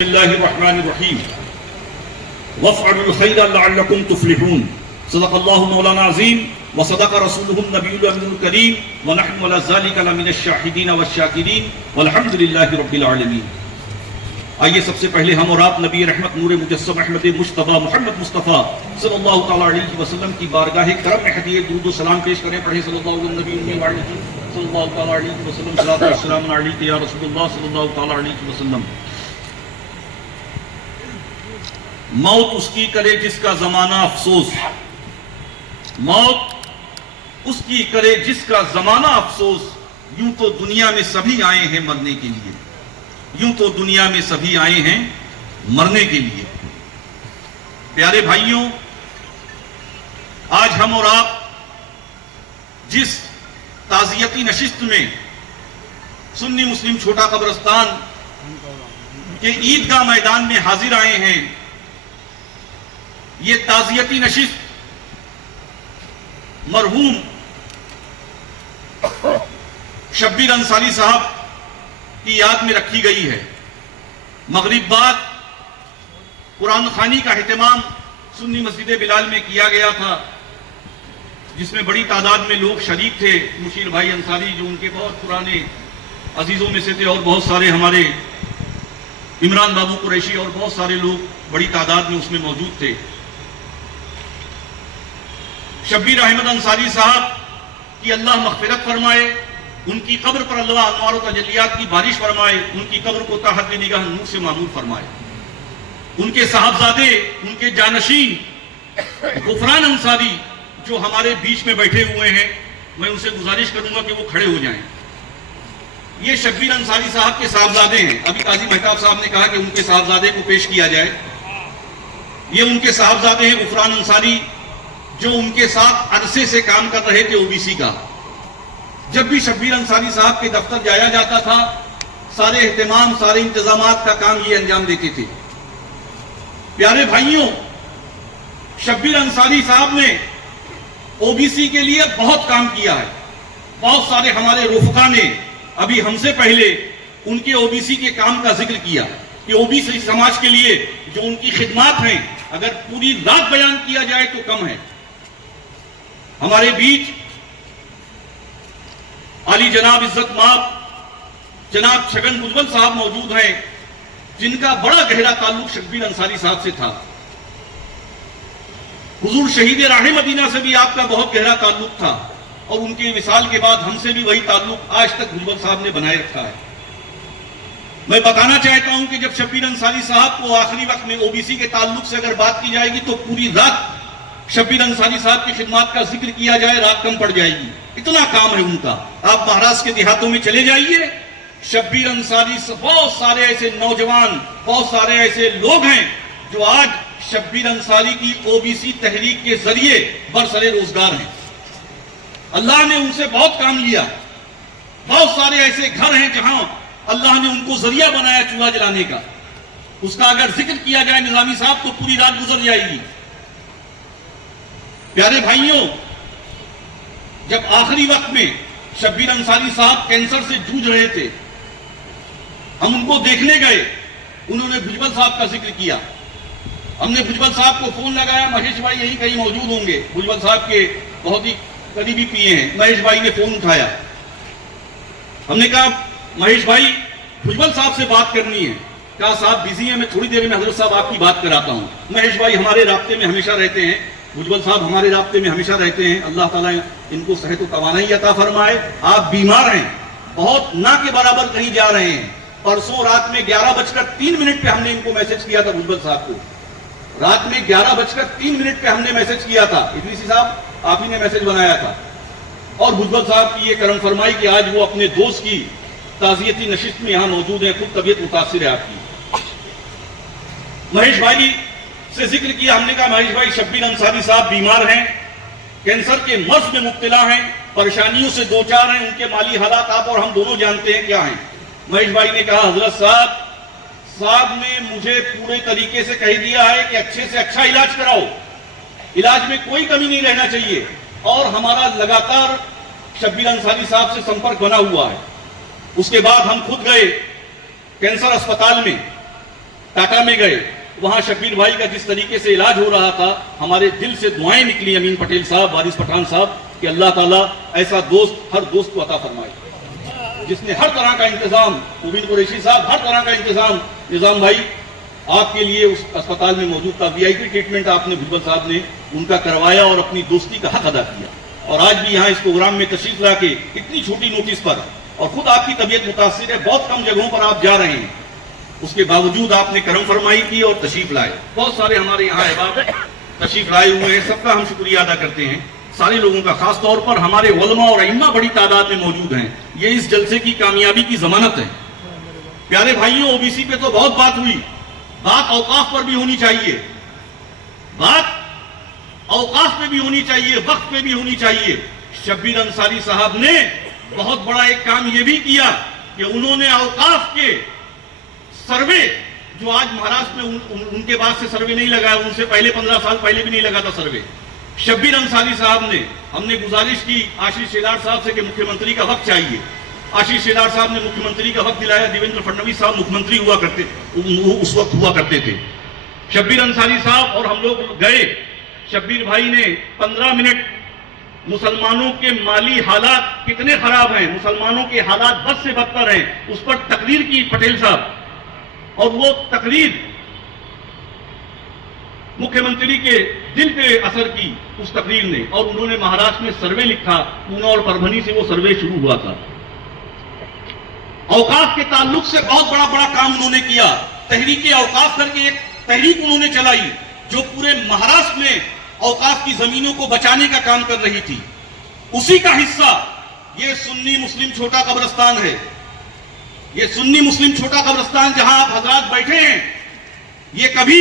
बिस्मिल्लाहिर्रहमानिर्रहीम वफ़अलुल खैर लअल्लकुम तुफ़्लिहून सदक़ल्लाहु मौलाना अज़ीम व सदक़ रसूलुहुन नबियुल अमीनुल करीम व नहनु अला ज़ालिका लमिनश शाहिदीन वश्शाकिरीन वल्हम्दुलिल्लाहि रब्बिल आलमीन। आइए सबसे पहले हम और आप नबी रहमत नूर मुजस्सम अहमद मुश्तबा मोहम्मद मुस्तफ़ा सल्लल्लाहु तआला अलैहि वसल्लम की बारगाह करम में हदीये दुरूद व सलाम पेश करें। पढ़े सल्लल्लाहु अलैहि वसल्लम सलातो व सलाम अलैका या रसूलुल्लाह सल्लल्लाहु तआला अलैहि वसल्लम। मौत उसकी करे जिसका जमाना अफसोस, मौत उसकी करे जिसका जमाना अफसोस। यूं तो दुनिया में सभी आए हैं मरने के लिए, यूं तो दुनिया में सभी आए हैं मरने के लिए। प्यारे भाइयों, आज हम और आप जिस ताज़ियती नशिस्त में सुन्नी मुस्लिम छोटा कब्रिस्तान के ईदगाह मैदान में हाजिर आए हैं, ये ताज़ियती नशिस्त मरहूम शब्बीर अंसारी साहब की याद में रखी गई है। मगरिब बाद कुरान खानी का एहतमाम सुन्नी मस्जिद बिलाल में किया गया था, जिसमें बड़ी तादाद में लोग शरीक थे। मुशीर भाई अंसारी जो उनके बहुत पुराने अजीजों में से थे, और बहुत सारे हमारे इमरान बाबू कुरैशी और बहुत सारे लोग बड़ी तादाद में उसमें मौजूद थे। शब्बीर अहमद अंसारी साहब की अल्लाह मग़फ़िरत फरमाए, उनकी कब्र पर अल्लाह अनवार व तजल्लियात की बारिश फरमाए, उनकी कब्र को ताहत निगाह नूर से मामूर फरमाए। उनके साहबजादे, उनके जानशीन गुफरान अंसारी जो हमारे बीच में बैठे हुए हैं, मैं उनसे गुजारिश करूंगा कि वो खड़े हो जाएं। ये शब्बीर अंसारी साहब के साहबजादे हैं। अभी काजी महताब साहब ने कहा कि उनके साहबजादे को पेश किया जाए। ये उनके साहबजादे हैं गुफरान अंसारी, जो उनके साथ अरसे से काम कर रहे थे ओबीसी का। जब भी शब्बीर अंसारी साहब के दफ्तर जाया जाता था, सारे एहतमाम, सारे इंतजामात का काम ये अंजाम देते थे। प्यारे भाइयों, शब्बीर अंसारी साहब ने ओबीसी के लिए बहुत काम किया है। बहुत सारे हमारे रुफका ने अभी हमसे पहले उनके ओबीसी के काम का जिक्र किया कि ओबीसी समाज के लिए जो उनकी खिदमत हैं, अगर पूरी रात बयान किया जाए तो कम है। हमारे बीच आली जनाब इज्जत माब जनाब छगन भुजबल साहब मौजूद हैं, जिनका बड़ा गहरा ताल्लुक शब्बीर अंसारी साहब से था। हुजूर शहीद राह मदीना से भी आपका बहुत गहरा ताल्लुक था, और उनके विसाल के बाद हमसे भी वही ताल्लुक आज तक भुजबल साहब ने बनाए रखा है। मैं बताना चाहता हूं कि जब शब्बीर अंसारी साहब को आखिरी वक्त में ओबीसी के ताल्लुक से अगर बात की जाएगी तो पूरी रात शब्बीर अंसारी साहब की खिदमत का जिक्र किया जाए, रात कम पड़ जाएगी। इतना काम है उनका। आप महाराष्ट्र के देहातों में चले जाइए, शब्बीर अंसारी से बहुत सारे ऐसे नौजवान, बहुत सारे ऐसे लोग हैं जो आज शब्बीर अंसारी की ओबीसी तहरीक के जरिए बरसरे रोजगार हैं। अल्लाह ने उनसे बहुत काम लिया। बहुत सारे ऐसे घर हैं जहां अल्लाह ने उनको जरिया बनाया चूल्हा जलाने का। उसका अगर जिक्र किया जाए निजामी साहब तो पूरी रात गुजर जाएगी। प्यारे भाइयों, जब आखिरी वक्त में शब्बीर अंसारी साहब कैंसर से जूझ रहे थे, हम उनको देखने गए। उन्होंने भुजबल साहब का जिक्र किया। हमने भुजबल साहब को फोन लगाया, महेश भाई यही कहीं मौजूद होंगे। भुजबल साहब के बहुत ही करीबी पिए हैं। महेश भाई ने फोन उठाया। हमने कहा महेश भाई, भुजबल साहब से बात करनी है। कहा साहब बिजी है, मैं थोड़ी देर में हजरत साहब आपकी बात कराता हूं। महेश भाई हमारे राब्ते में हमेशा रहते हैं, भुजबल साहब हमारे राब्ते में हमेशा रहते हैं। अल्लाह ताला इनको सेहत व तवानाई अता फरमाए। आप बीमार हैं, बहुत ना के बराबर कहीं जा रहे हैं। परसों रात में 11:03 पे हमने इनको मैसेज किया था भुजबल साहब को। रात में 11:03 पे हमने मैसेज किया था। इदरीसी साहब आप ही ने मैसेज बनाया था। और भुजबल साहब की ये करम फरमाई कि आज वो अपने दोस्त की ताज़ियती नशिस्त में यहां मौजूद है। खुद तबीयत मुतासिर है आपकी। महेश भाई से जिक्र किया। हमने कहा महेश भाई, शब्बीर अंसारी साहब बीमार हैं, कैंसर के मर्ज में मुब्तला हैं, परेशानियों से दो चार हैं। उनके माली हालात आप और हम दोनों जानते हैं क्या हैं। महेश भाई ने कहा हजरत साहब ने मुझे पूरे तरीके से कह दिया है कि अच्छे से अच्छा इलाज कराओ, इलाज में कोई कमी नहीं रहना चाहिए। और हमारा लगातार शब्बीर अंसारी साहब से संपर्क बना हुआ है। उसके बाद हम खुद गए कैंसर अस्पताल में। टाटा में गए, वहां शब्बीर भाई का जिस तरीके से इलाज हो रहा था, हमारे दिल से दुआएं निकली अमीन पटेल साहब, वारिस पठान साहब, कि अल्लाह ताला ऐसा दोस्त हर दोस्त को अता फरमाए जिसने हर तरह का इंतजाम, मुबीन कुरैशी साहब हर तरह का इंतजाम निजाम भाई आपके लिए उस अस्पताल में मौजूद था। वीआईपी ट्रीटमेंट आपने भुजबल साहब ने उनका करवाया और अपनी दोस्ती का हक अदा किया। और आज भी यहाँ इस प्रोग्राम में तशरीफ ला के इतनी छोटी नोटिस पर, और खुद आपकी तबीयत मुतासिर है, बहुत कम जगहों पर आप जा रहे हैं, उसके बावजूद आपने करम फरमाई की और तशरीफ लाए। बहुत सारे हमारे यहाँ अहबाब तशरीफ लाए हुए हैं, सबका हम शुक्रिया अदा करते हैं, सारे लोगों का। खास तौर पर हमारे उलमा और अइम्मा बड़ी तादाद में मौजूद हैं, ये इस जलसे की कामयाबी की जमानत है। प्यारे भाइयों, ओबीसी पे तो बहुत बात हुई, बात औकाफ पर भी होनी चाहिए, बात औकाफ पे भी होनी चाहिए, वक्त पे भी होनी चाहिए। शब्बीर अंसारी साहब ने बहुत बड़ा एक काम यह भी किया कि उन्होंने औकाफ के सर्वे, जो आज महाराष्ट्र में उनके बाद से सर्वे नहीं लगा, उनसे पहले 15 साल पहले भी नहीं लगा था सर्वे, शब्बीर अंसारी साहब ने, हमने गुजारिश की आशीष शेलार साहब से कि मुख्यमंत्री का वक्त चाहिए। आशीष शेलार साहब ने मुख्यमंत्री का वक्त दिलाया, देवेंद्र फडणवीस साहब मुख्यमंत्री हुआ करते, उस वक्त हुआ करते थे। शब्बीर अंसारी साहब और हम लोग गए, शब्बीर भाई ने 15 मिनट मुसलमानों के माली हालात कितने खराब हैं, मुसलमानों के हालात बद से बदतर हैं, उस पर तकरीर की पटेल साहब, और वो तकरीर मुख्यमंत्री के दिल पे असर की उस तकरीर ने, और उन्होंने महाराष्ट्र में सर्वे लिखा, पूना और परभनी से वो सर्वे शुरू हुआ था। औकाफ के ताल्लुक से बहुत बड़ा बड़ा काम उन्होंने किया। तहरीक औकाफ करके एक तहरीक उन्होंने चलाई जो पूरे महाराष्ट्र में औकाफ की जमीनों को बचाने का काम कर रही थी। उसी का हिस्सा ये सुन्नी मुस्लिम छोटा कब्रिस्तान है। ये सुन्नी मुस्लिम छोटा कब्रिस्तान जहां आप हजरात बैठे हैं, ये कभी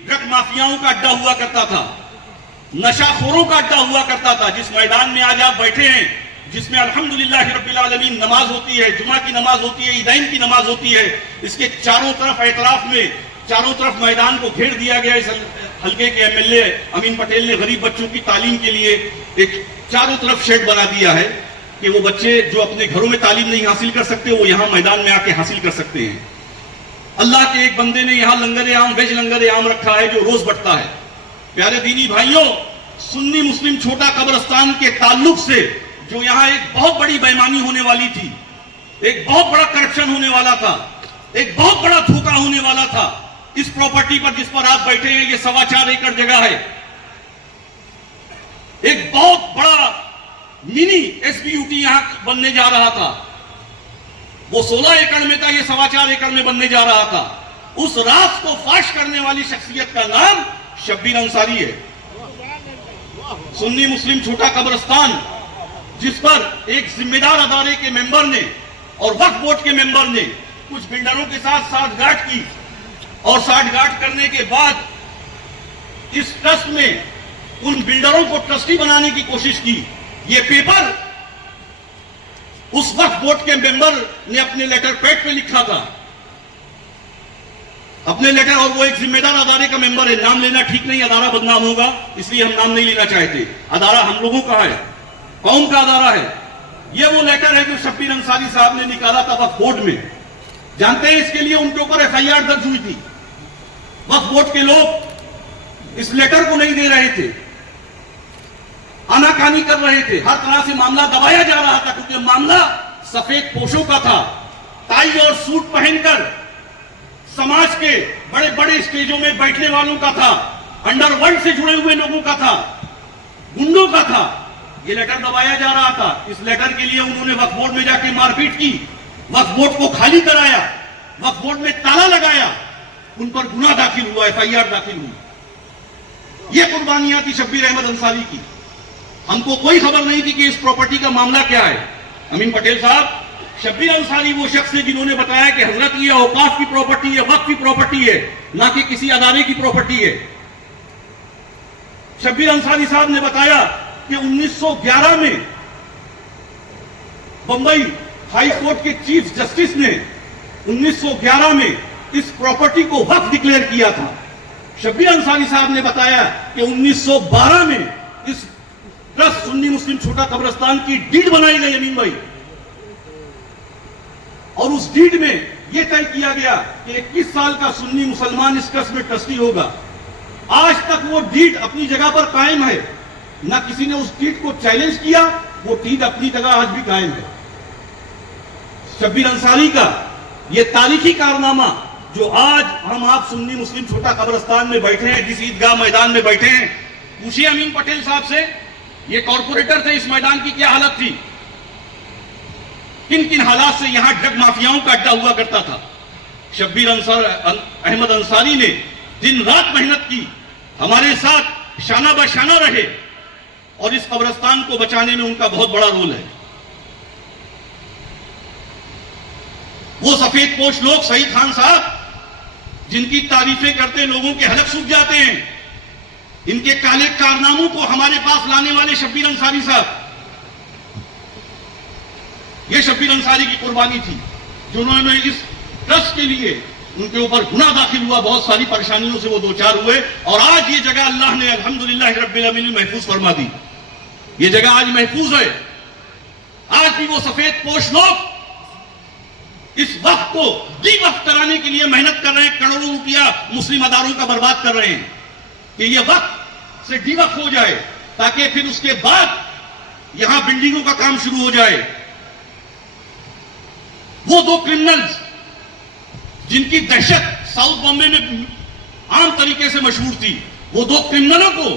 ड्रग माफियाओं का अड्डा हुआ करता था, नशाखोरों का अड्डा हुआ करता था। जिस मैदान में आज आप बैठे हैं, जिसमें अल्हम्दुलिल्लाह रब्बिल आलमीन नमाज होती है, जुमा की नमाज होती है, ईदैन की नमाज होती है, इसके चारों तरफ एतराफ में चारों तरफ मैदान को घेर दिया गया। इस हल्के के एमएलए अमीन पटेल ने गरीब बच्चों की तालीम के लिए एक चारों तरफ शेड बना दिया है कि वो बच्चे जो अपने घरों में तालीम नहीं हासिल कर सकते, वो यहां मैदान में आके हासिल कर सकते हैं। अल्लाह के एक बंदे ने यहां लंगर आम, वेज लंगर आम रखा है जो रोज बंटता है। प्यारे दीनी भाइयों, सुन्नी मुस्लिम छोटा कब्रिस्तान के ताल्लुक से जो यहां एक बहुत बड़ी बेईमानी होने वाली थी, एक बहुत बड़ा करप्शन होने वाला था, एक बहुत बड़ा धोखा होने वाला था, इस प्रॉपर्टी पर जिस पर आप बैठे हैं, ये 4.25 एकड़ जगह है, एक बहुत बड़ा मिनी एसबीयूटी यहां बनने जा रहा था। वो 16 एकड़ में था, ये 4.25 एकड़ में बनने जा रहा था। उस राज को फाश करने वाली शख्सियत का नाम शब्बीर अंसारी है। सुन्नी मुस्लिम छोटा कब्रिस्तान जिस पर एक जिम्मेदार अदारे के मेंबर ने और वक्फ बोर्ड के मेंबर ने कुछ बिल्डरों के साथ साठगांठ की, और साठगांठ करने के बाद इस ट्रस्ट में उन बिल्डरों को ट्रस्टी बनाने की कोशिश की। ये पेपर उस वक्फ बोर्ड के मेंबर ने अपने लेटर पैड पे लिखा था, अपने लेटर, और वो एक जिम्मेदार अदारे का मेंबर है। नाम लेना ठीक नहीं, अदारा बदनाम होगा, इसलिए हम नाम नहीं लेना चाहते। अदारा हम लोगों का है, कौम का अदारा है। ये वो लेटर है जो शब्बीर अंसारी साहब ने निकाला था वक्फ बोर्ड में। जानते हैं इसके लिए उनके ऊपर एफआईआर दर्ज हुई थी। वक्फ बोर्ड के लोग इस लेटर को नहीं दे रहे थे, आनाकानी कर रहे थे, हर तरह से मामला दबाया जा रहा था, क्योंकि मामला सफेद पोशों का था, टाई और सूट पहनकर समाज के बड़े बड़े स्टेजों में बैठने वालों का था, अंडरवर्ल्ड से जुड़े हुए लोगों का था, गुंडों का था। ये लेटर दबाया जा रहा था। इस लेटर के लिए उन्होंने वक्फ बोर्ड में जाके मारपीट की, वक्फ बोर्ड को खाली कराया, वक्फ बोर्ड में ताला लगाया, उन पर गुनाह दाखिल हुआ, एफआईआर दाखिल हुई। ये कुर्बानियां थी शब्बीर अहमद अंसारी की। हमको कोई खबर नहीं थी कि इस प्रॉपर्टी का मामला क्या है। अमीन पटेल साहब, शब्बीर अंसारी वो शख्स है जिन्होंने बताया कि हजरत ये औकाफ की प्रॉपर्टी है, वक्फ की प्रॉपर्टी है, ना कि किसी अदारे की प्रॉपर्टी है। शब्बीर अंसारी साहब ने बताया कि 1911 में बंबई हाई कोर्ट के चीफ जस्टिस ने 1911 में इस प्रॉपर्टी को वक्फ डिक्लेयर किया था। शब्बीर अंसारी साहब ने बताया कि 1912 में इस ट्रस्ट सुन्नी मुस्लिम छोटा कब्रिस्तान की डीड बनाई गई अमीन भाई, और उस डीड में यह तय किया गया कि 21 साल का सुन्नी मुसलमान इस ट्रस्ट में ट्रस्टी होगा। आज तक वो डीड अपनी जगह पर कायम है, न किसी ने उस डीड को चैलेंज किया, वो डीड अपनी जगह आज भी कायम है। शब्बीर अंसारी का ये तारीखी कारनामा, जो आज हम आप सुन्नी मुस्लिम छोटा कब्रिस्तान में बैठे हैं, जिस ईदगाह मैदान में बैठे हैं, पूछिए अमीन पटेल साहब से, ये कॉर्पोरेटर थे, इस मैदान की क्या हालत थी, किन किन हालात से यहां ड्रग माफियाओं का अड्डा हुआ करता था। शब्बीर अहमद अंसारी ने दिन रात मेहनत की, हमारे साथ शाना बशाना रहे, और इस कब्रिस्तान को बचाने में उनका बहुत बड़ा रोल है। वो सफेद पोश लोग, सईद खान साहब, जिनकी तारीफें करते लोगों के हलक सूख जाते हैं, इनके काले कारनामों को हमारे पास लाने वाले शब्बीर अंसारी साहब, ये शब्बीर अंसारी की कुर्बानी थी, जिन्होंने इस ट्रस्ट के लिए, उनके ऊपर गुनाह दाखिल हुआ, बहुत सारी परेशानियों से वो दो चार हुए, और आज ये जगह अल्लाह ने अल्हम्दुलिल्लाह रब्बिल आलमीन महफूज फरमा दी। ये जगह आज महफूज है। आज भी वो सफेद पोश लोग इस वक्त को डी-वक्फ कराने के लिए मेहनत कर रहे हैं, करोड़ों रुपया मुस्लिम अदारों का बर्बाद कर रहे हैं कि ये वक्त से डी-वक्फ हो जाए, ताकि फिर उसके बाद यहां बिल्डिंगों का काम शुरू हो जाए। वो दो क्रिमिनल्स जिनकी दहशत साउथ बॉम्बे में आम तरीके से मशहूर थी, वो दो क्रिमिनलों को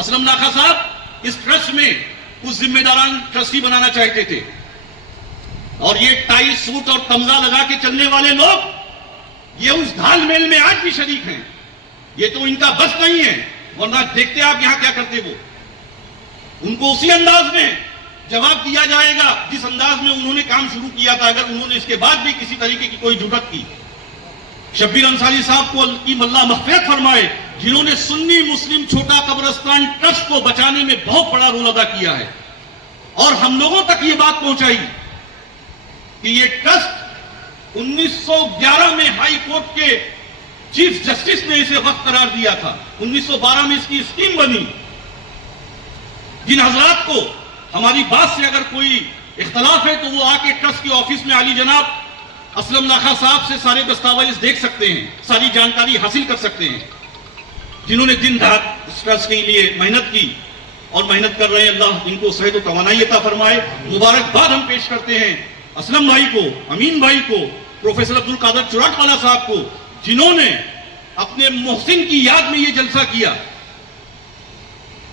असलम लाखा साहब इस ट्रस्ट में कुछ जिम्मेदारान ट्रस्टी बनाना चाहते थे, और ये टाई सूट और तमगा लगा के चलने वाले लोग, ये उस घालमेल में आज भी शरीक हैं। ये तो इनका बस नहीं है, वरना देखते आप यहां क्या करते वो। उनको उसी अंदाज में जवाब दिया जाएगा जिस अंदाज में उन्होंने काम शुरू किया था, अगर उन्होंने इसके बाद भी किसी तरीके की कोई जुर्रत की। शब्बीर अंसारी साहब को की अल्लाह मग़फ़िरत फरमाए, जिन्होंने सुन्नी मुस्लिम छोटा कब्रिस्तान ट्रस्ट को बचाने में बहुत बड़ा रोल अदा किया है, और हम लोगों तक ये बात पहुंचाई कि ये ट्रस्ट 1911 में हाई कोर्ट के चीफ जस्टिस ने इसे वक्फ करार दिया था। 1912 में इसकी स्कीम बनी। जिन हजरात को हमारी बात से अगर कोई इख्तलाफ है, तो वो आके ट्रस्ट के ऑफिस में आली जनाब असलम लाखा साहब से सारे दस्तावेज देख सकते हैं, सारी जानकारी हासिल कर सकते हैं, जिन्होंने दिन रात इस ट्रस्ट के लिए मेहनत की और मेहनत कर रहे हैं। अल्लाह इनको सेहत और तवानाई अता फरमाए। मुबारकबाद हम पेश करते हैं असलम भाई को, अमीन भाई को, प्रोफेसर अब्दुल कादर चुराटवाला साहब को, जिन्होंने अपने मोहसिन की याद में ये जलसा किया।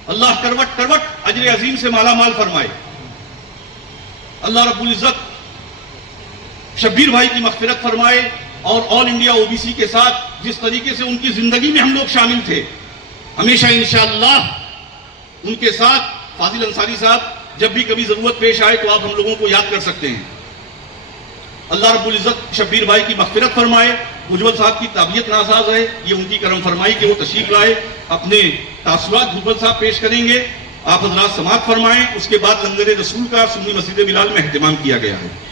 अल्लाह करवट करवट अजर अजीम से माला माल फरमाए। अल्लाह रब्बुल इज्जत शब्बीर भाई की मग़फ़िरत फरमाए, और ऑल इंडिया ओबीसी के साथ जिस तरीके से उनकी जिंदगी में हम लोग शामिल थे, हमेशा इंशाअल्लाह उनके साथ फाजिल अंसारी साहब जब भी कभी जरूरत पेश आए तो आप हम लोगों को याद कर सकते हैं। अल्लाह रब्बुल इज्जत शब्बीर भाई की मग़फ़िरत फरमाए। भुजबल साहब की तबीयत नासाज है, ये उनकी करम फरमाई कि वो तशरीफ लाए, अपने तासुरात भुजबल साहब पेश करेंगे, आप हजरात समाअत फरमाएं। उसके बाद लंगर रसूल का सुन्नी मस्जिद बिलाल में एहतमाम किया गया है।